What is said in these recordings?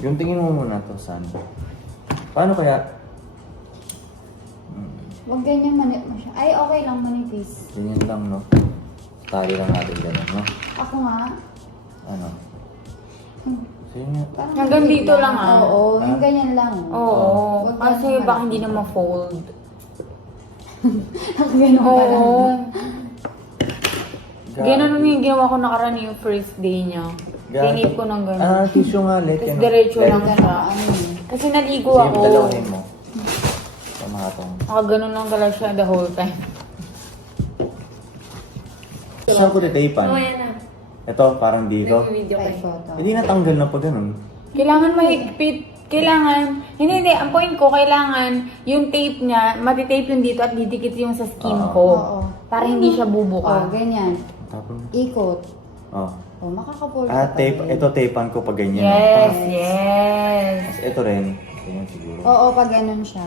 Yung tingin mo muna to, San. Paano kaya? Huwag ganyan manip mo siya. Ay, okay lang manipis. Ganyan lang, no? Tali lang natin ganyan, no? Ako nga. Ano? Sige nga. Parang Hanggang maliit dito lang, ah. Oo, yung Ah? ganyan lang. Oo. Wag Kasi ganyan baka hindi malaki. na ma-fold. Ganun pala. Oo. Gabi. Ganun yung ginawa ko nakaraan yung first day niya. Tinip ko ng ganun. Ah, tissue nga, let. Tapos diretso lang Ganun, siya. ano yun. Kasi naligo Sige, ako. dalawin mo. Pamatong. Nakaganon lang talaga siya the whole time. Saan ko titapan? Ayan na. Ito, parang dito. Nag-video Ay, kayo. photo. Hindi natanggal na pa ganun. Kailangan mahigpit. Kailangan, hindi. Ang point ko, kailangan yung tape niya, matitape yung dito at didikit yung sa skin Oo. ko. Oo. Para hindi siya Oh, bubuka. ganyan. Tapos, Ikot. oh. Oh, makaka-fold Ah, ka pa tape. rin. Ito, tapean ko pag ganyan. Yes, no? yes. Tapos ito rin. Ganyan siguro. Oo, pag ganun siya.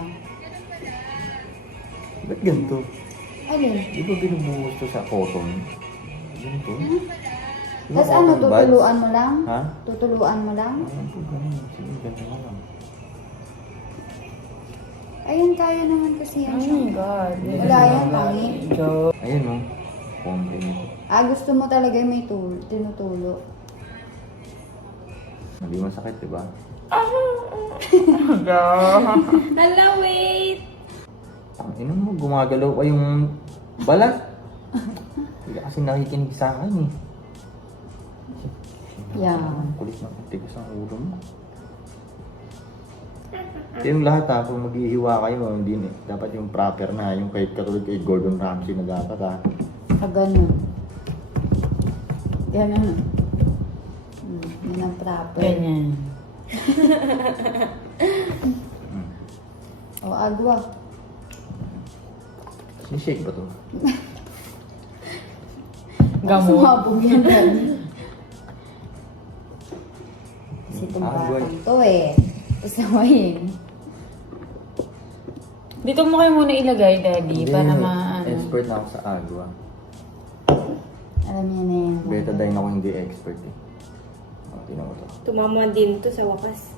Ba't ganito? Alin? Di ba binubuhos to sa cotton? Ganito? Di ba Tapos ano, cotton buds? tutuluan mo lang? Ha? Tutuluan mo lang? Ayan po, ganun. Sige, ganito na lang. Ayun, kaya naman kasi yan Oh siya. my God. Wala yan, pangit. Ayan, no? Konti nito. Ah, gusto mo talaga yung may tinutulo. Hindi masakit, di ba? Hala, wait! Ang ina mo, gumagalaw pa yung balat. Hindi ka kasi nakikinig sa akin eh. Yan. Kulit ng tigas ang ulo mo. Yung lahat ha, kung maghihiwa kayo, hindi dapat yung proper na, yung kahit katulad kay Gordon Ramsay na dapat ha. Ah, ganun. Ganun. Yun ang proper. Ganyan. O, agwa. Sinishake ba to? Gamot. Sumabog yan dali. Kasi itong Agwa. batang to eh. Pasawayin. Dito mo kayo muna ilagay, Daddy, para ma... Expert na ako sa agwa. Alam niya na yan. Betadine ako hindi expert eh. Tingnan mo to. Tumama din to sa wakas.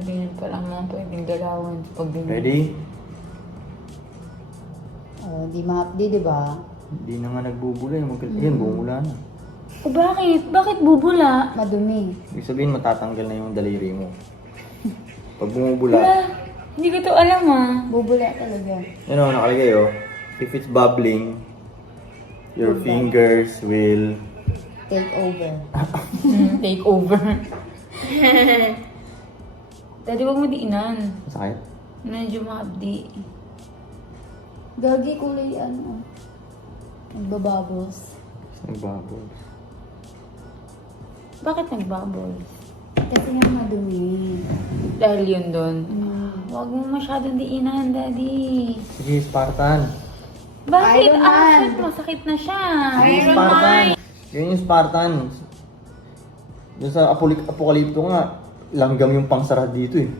Ganyan pa lang mga pwedeng galawan pag ganyan. Ready? Oh, di ma-updi, di ba? Hindi na nga nagbubula yung Ayan, bumula na. O bakit? Bakit bubula? Madumi. Ibig sabihin matatanggal na yung daliri mo. Pag bumubula, Wala. Hindi ko to alam ah. Bubula talaga. yun o, nakalagay oh. If it's bubbling, your fingers will... Take over. Take over. Daddy, wag mo diinan. Masakit? Medyo maabdi. Gagi kulay ano. Nagbabubbles. Nagbubbles. Bakit nagbubbles? Kasi nga madumi. Dahil yun doon. Wag mo masyadong diinan, Daddy. Sige, Spartan. Bakit? Iron Man. Masakit na siya. Sige, Spartan. Yun yung Spartan. Doon sa Apokalipto nga, langgam yung pangsara dito eh.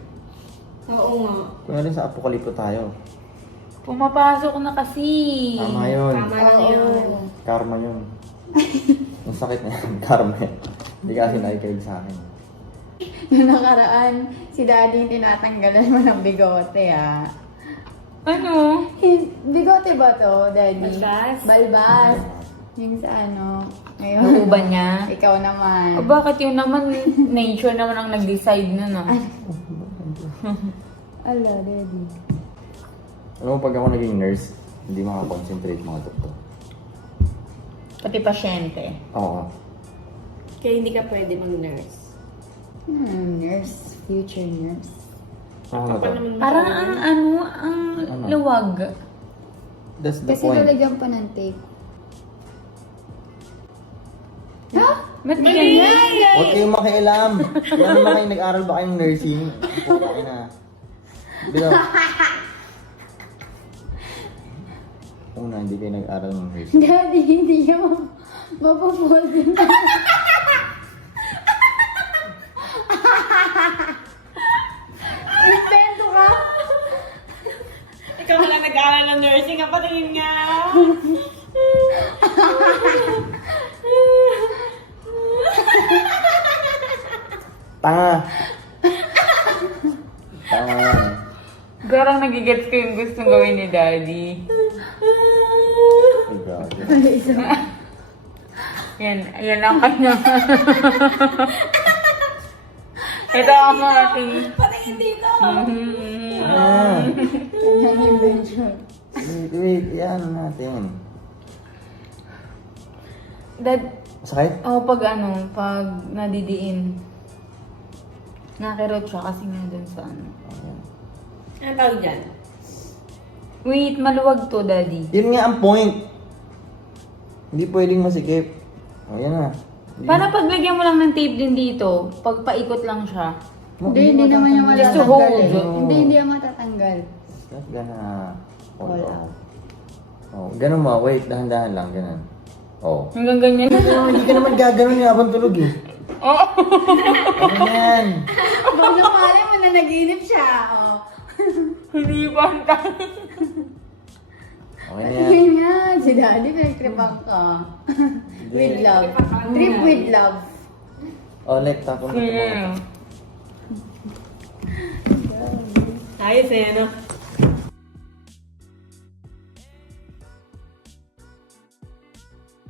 Oo nga. Kung rin sa Apokalipto tayo. Pumapasok na kasi. Tama yun. Tama na yun. Karma yun. Ang sakit na yan. Karma yan. Hindi ka kasi nakikinig sa akin. Noong nakaraan, si Daddy yung tinatanggalan mo ng bigote ah. Ano? Bigote ba to, Daddy? Balbas? Balbas. Yung sa ano. Ngayon. Nauuban niya? Ikaw naman. O bakit yun naman, nature naman ang nag-decide na no? Ala, Daddy. Alam mo, pag ako naging nurse, hindi makakonsentrate mga doktor. Pati pasyente. Oo. Kaya hindi ka pwede mag-nurse. Nurse. Future nurse. Ano Kapal to? naman Parang masyado. ang Ano? luwag. That's the Kasi point. lalagyan pa ng tape. Ha? Ba't ganyan? Huwag kayong makialam. Ano ba kayo, nag-aral ba kayong nursing? Okay na. Di ba? Una, hindi kayo nag-aral ng nursing. Daddy, hindi niya mapapod yun. Invento ka? Ikaw wala nag-aaral ng nursing, kapatingin nga. Tanga. Tanga. Garang nagigets ko yung gustong gawin ni Daddy. Ay, grabe. Yan ang kanya. Ito ang ating... Patingin dito! Ah. Kanyang invention. Wait, yan natin. Dad, Masakit? pag nadidiin. Nakirot siya kasi nga dun sa ano. Ano tawag dyan? Wait, maluwag to, Daddy. Yun nga ang point. Hindi pwedeng masikip. O, yan na. Paano pag lagyan mo lang ng tape din dito, pag paikot lang siya? Hindi naman yung Just to matatanggal hold eh. it. Hindi yung matatanggal. Just gonna All hold out. on. Oh, ganun mo. Wait, dahan-dahan lang. Ganun. Oh. Hanggang ganyan. Hindi ka naman gaganon yung habang tulog eh. Oo. Ano yan? Pag namali mo na naginip siya. Oh. Hindi ba ang Okay na yan. Yun nga, si Daddy pinagtripan ka. With love. Trip with love. Oh, Lek, tapon mo ito. Yeah. Ayos eh, ano?